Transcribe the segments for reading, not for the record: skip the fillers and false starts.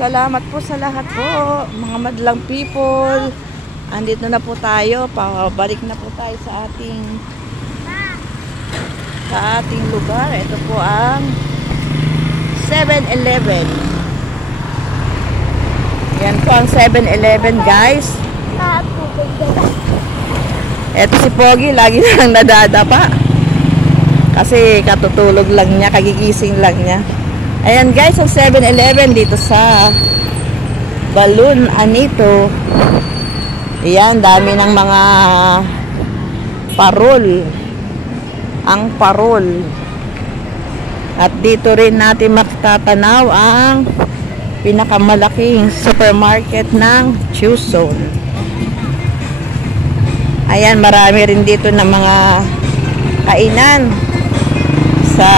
Salamat po sa lahat po, mga madlang people. Andito na po tayo, pabalik na po tayo sa ating lugar. Ito po ang 7-Eleven. Yan po ang 7-Eleven, guys. Ito si Pogi, lagi nang nadadapa. Kasi katutulog lang niya, kagigising lang niya. Ayan guys, ang 7-Eleven dito sa Balloon Anito. Ayan, dami ng mga parol. Ang parol. At dito rin natin matatanaw ang pinakamalaking supermarket ng Quezon. Ayan, marami rin dito na mga kainan sa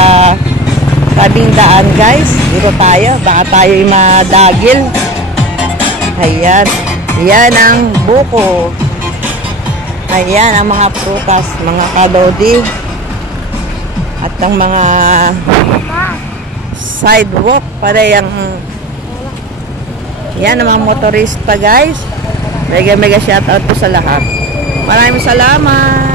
tabing daan, guys. Dito tayo, baka tayo'y madagil. Ayan, yan ang buko. Ayan ang mga prutas, mga kalodi. At ang mga sidewalk para yung yan ang mga motorista, guys. Mega shoutout po sa lahat. Maraming salamat.